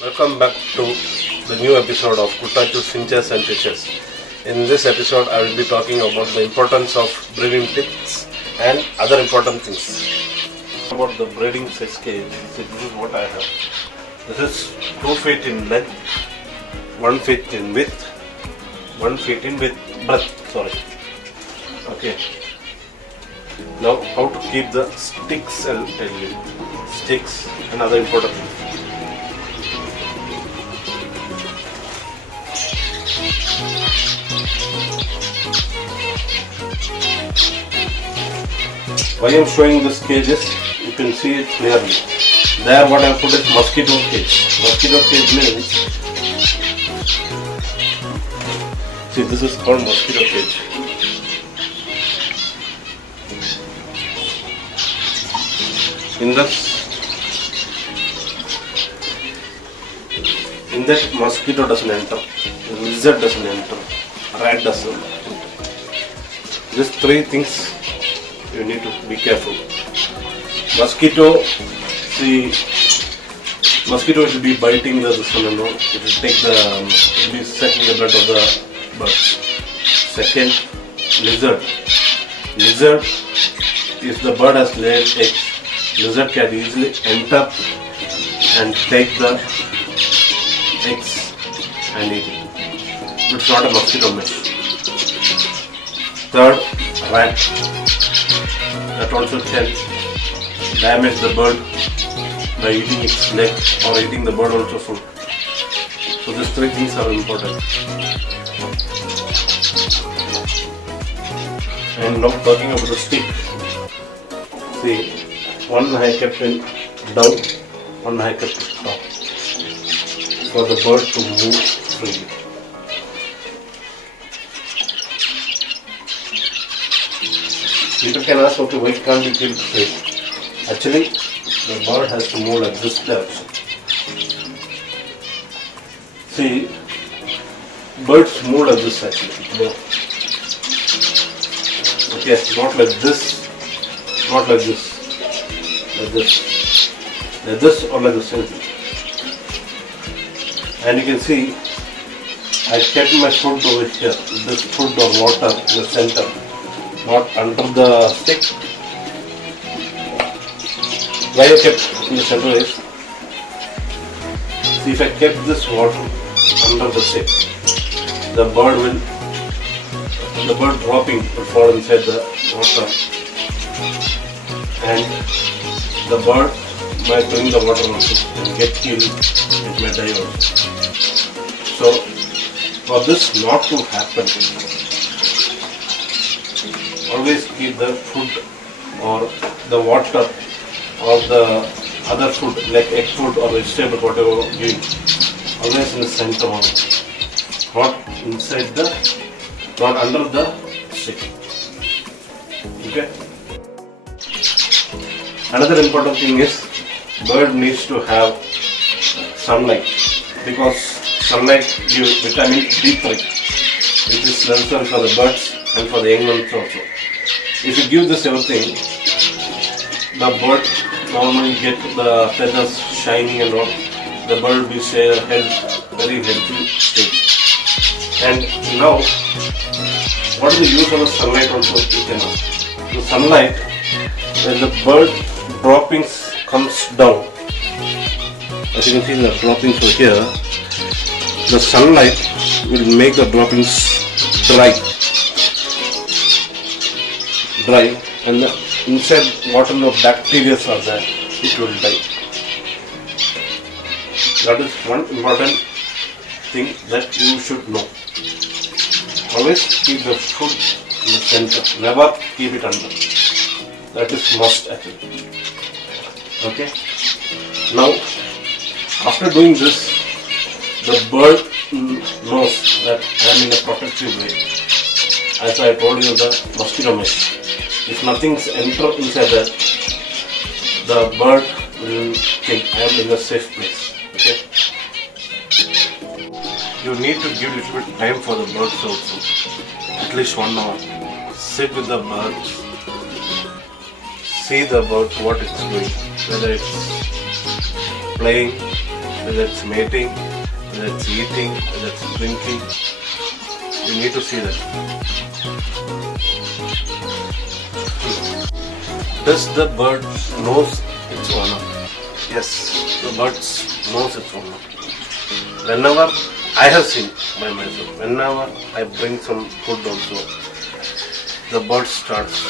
Welcome back to the new episode of Finches and Finches. In this episode, I will be talking about the importance of breeding tips and other important things. About the breeding fish cage, this is what I have. This is 2 feet in length, 1 feet in width, 1 feet in breadth. Okay. Now, how to keep the sticks? I'll tell you. Sticks and other important things. Why I am showing this cages, you can see it clearly. There what I put is mosquito cage. Mosquito cage means, see, this is called mosquito cage. In that mosquito doesn't enter, lizard doesn't enter, rat doesn't. These 3 things you need to be careful. Mosquito will be biting the one, it will take it will be sucking the blood of the birds. Second, lizard. Lizard, if the bird has laid eggs, lizard can easily enter and take the eggs and eat it. It's not a mosquito mesh. Third, rat. That also can damage the bird by eating its leg or eating the bird also food. So these 3 things are important. And now talking about the stick. See, one I kept in down, one I kept top for the bird to move freely. People can ask, okay, why can't you keep it straight? Actually, the bird has to move like this direction. See, birds move like this actually. No. Okay, not like this, not like this. Like this or like this. And you can see I kept my foot over here, this foot or water in the center, not under the stick. Why I kept in the center is, see, if I kept this water under the stick, the bird dropping will fall inside the water and the bird might drink the water also and get killed, it may die also. So, for this not to happen, always keep the food or the water or the other food like egg food or vegetable, whatever you eat, always in the center one, not under the stick. Okay? Another important thing is, bird needs to have sunlight, because sunlight gives vitamin D3, which is necessary for the birds and for the young ones also. If you give this everything, the bird normally get the feathers shining and all. The bird will stay very healthy state. And now, what is the use of the sunlight also? You can ask. The sunlight, when the bird droppings comes down, as you can see the droppings over here, the sunlight will make the droppings dry and the inside whatever bacteria are there, it will die. That is one important thing that you should know. Always keep the food in the center, never keep it under. That is must actually. Okay. Now, after doing this, the bird knows that I am in a protective way. As I told you, the mosquito mesh. If nothing's enter inside that, the bird will think I am in a safe place. Okay. You need to give a little bit time for the birds also. At least 1 hour. Sit with the birds. See the birds, what it's doing. Whether it's playing, whether it's mating, whether it's eating, whether it's drinking. You need to see that. Does the bird knows its owner? Yes, the bird knows its owner. Whenever I have seen by myself, whenever I bring some food also, the bird starts.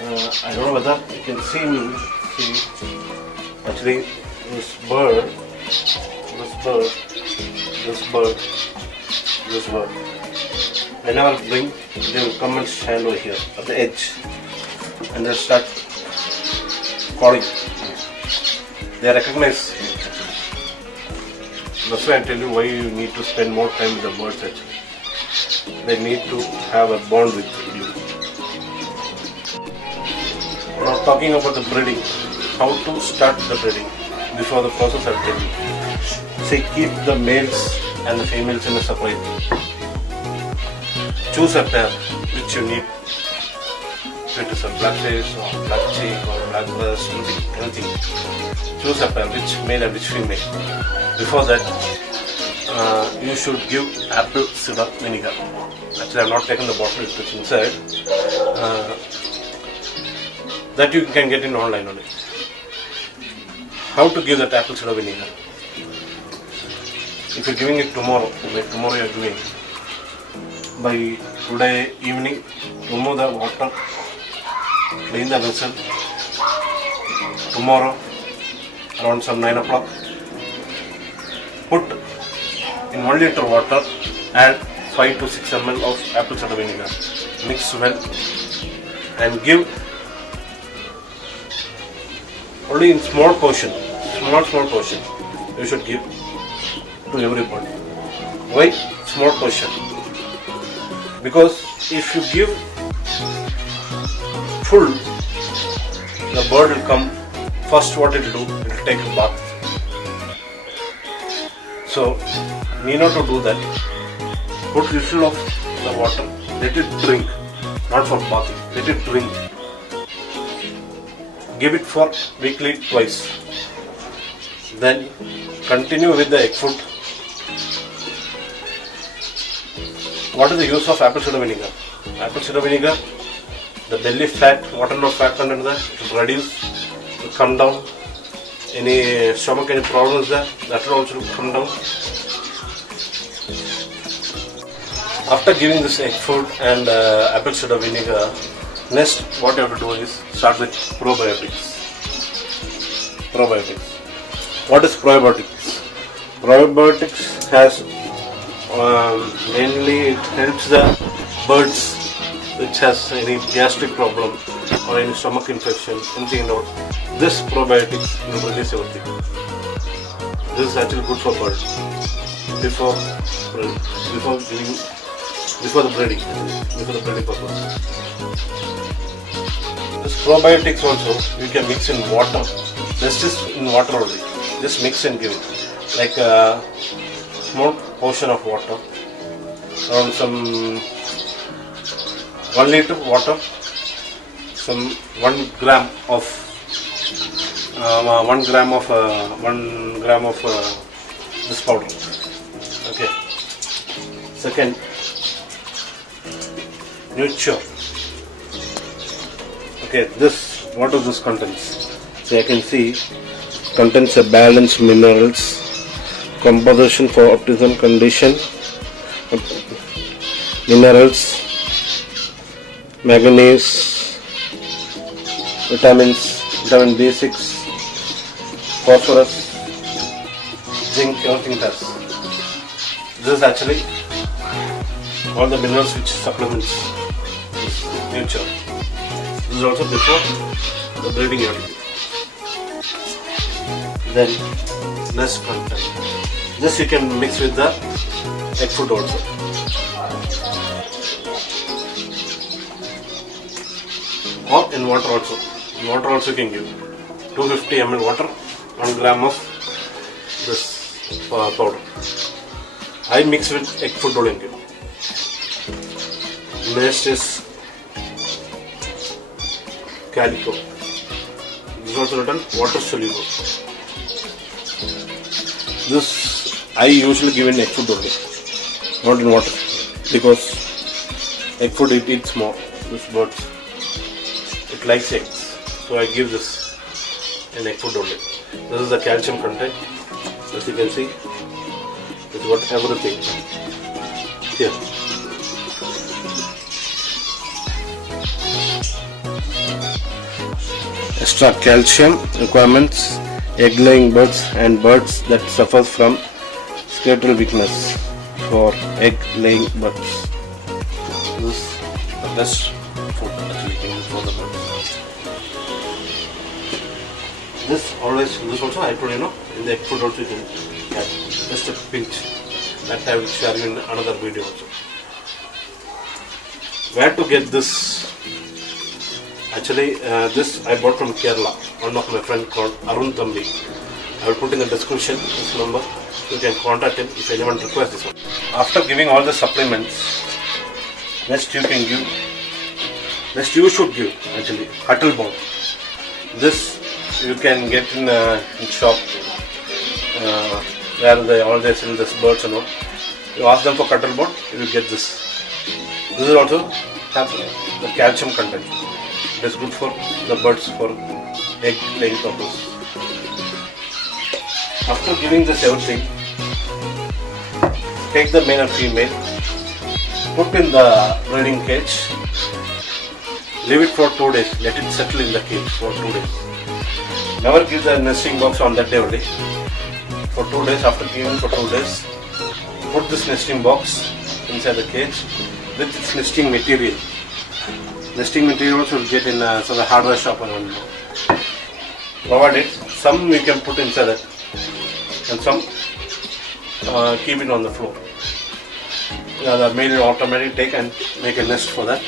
I don't know whether you can see me. See, actually, this bird, whenever I bring, they will come and stand over here at the edge, and they'll start calling. They recognize me. That's why I tell you why you need to spend more time with the birds actually. They need to have a bond with you. Now talking about the breeding, how to start the breeding before the process of breeding. See, keep the males and the females in a separate. Choose a pair which you need. So it is a black face or black cheek or black breast, anything. Choose a pair, which male and which female. Before that, you should give apple cider vinegar. Actually, I have not taken the bottle, it is inside. That you can get in online only. How to give that apple cider vinegar? If you are giving it tomorrow, like tomorrow you are doing, by today evening, remove the water, clean the vessel. Tomorrow, around some 9 o'clock, put in 1 liter water, add 5 to 6 ml of apple cider vinegar. Mix well and give only in small portion. Small portion you should give to everybody. Why small portion? Because if you give full, the bird will come. First, what it will do? It will take a bath. So, need not to do that. Put little of the water. Let it drink, not for bathing. Let it drink. Give it for weekly twice. Then continue with the egg food. What is the use of apple cider vinegar? Apple cider vinegar, the belly fat, whatever fat content there, to reduce, to come down. Any stomach, any problems there, that will also come down. After giving this egg food and apple cider vinegar, next what you have to do is start with probiotics. What is probiotics? Probiotics has mainly it helps the birds which has any gastric problem or any stomach infection, anything like that. This probiotics will release everything. This is actually good for birds before the breeding purpose. This probiotics also you can mix in water. Just in water only. Just mix and give it. Like a small portion of water. Around some 1 liter water. Some 1 gram of 1 gram of this powder. Okay. Second, nurture. Okay, this, what does this contains? So I can see contains a balanced minerals, composition for optimum condition, minerals, manganese, vitamin B6, phosphorus, zinc, everything it has. This is actually all the minerals which supplements this nature. This is also before the breeding area. Then less content. This you can mix with the egg food also. Or in water also. In water also you can give 250 ml water, 1 gram of this powder. I mix with egg food only. Next is calico. This is also written water soluble. This I usually give in egg food only, not in water, because egg food it eats more. This birds, it likes eggs, so I give this in egg food only. This is the calcium content. As you can see, it's got everything here. Extra calcium requirements, egg-laying birds and birds that suffer from skeletal weakness for egg-laying birds. This is the best food actually for the birds. This also I put, in the egg food also you can add just a pinch. That I will share you in another video also. Where to get this? Actually, this I bought from Kerala. One of my friend called Arun Thampy. I will put in the description this number. You can contact him if anyone requests this one. After giving all the supplements, next you should give actually cuttle bone. This you can get in shop where they always sell this birds and all. You ask them for cuttle bone, you will get this. This is also have the calcium content. It is good for the birds for egg laying purpose. After giving this everything, take the male and female, put in the breeding cage, leave it for 2 days, let it settle in the cage for 2 days. Never give the nesting box on that day only. For 2 days, after giving for 2 days, put this nesting box inside the cage with its nesting material. Nesting materials will get in some hardware shop and provide it. Some you can put inside that, and some keep it on the floor. The male will automatically take and make a nest for that.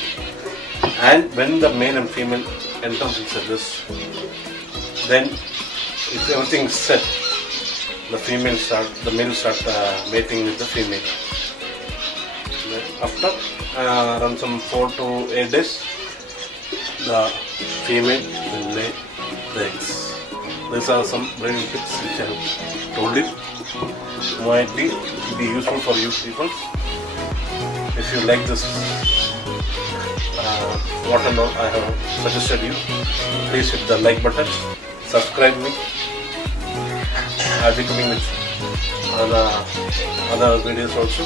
And when the male and female enters inside this, then if everything is set, the male start mating with the female. Then after around some 4 to 8 days, the female will lay the eggs. These are some breeding tips which I have told you. Might be useful for you people. If you like this what and all I have suggested you, please hit the like button, subscribe me. I'll be coming with other videos also.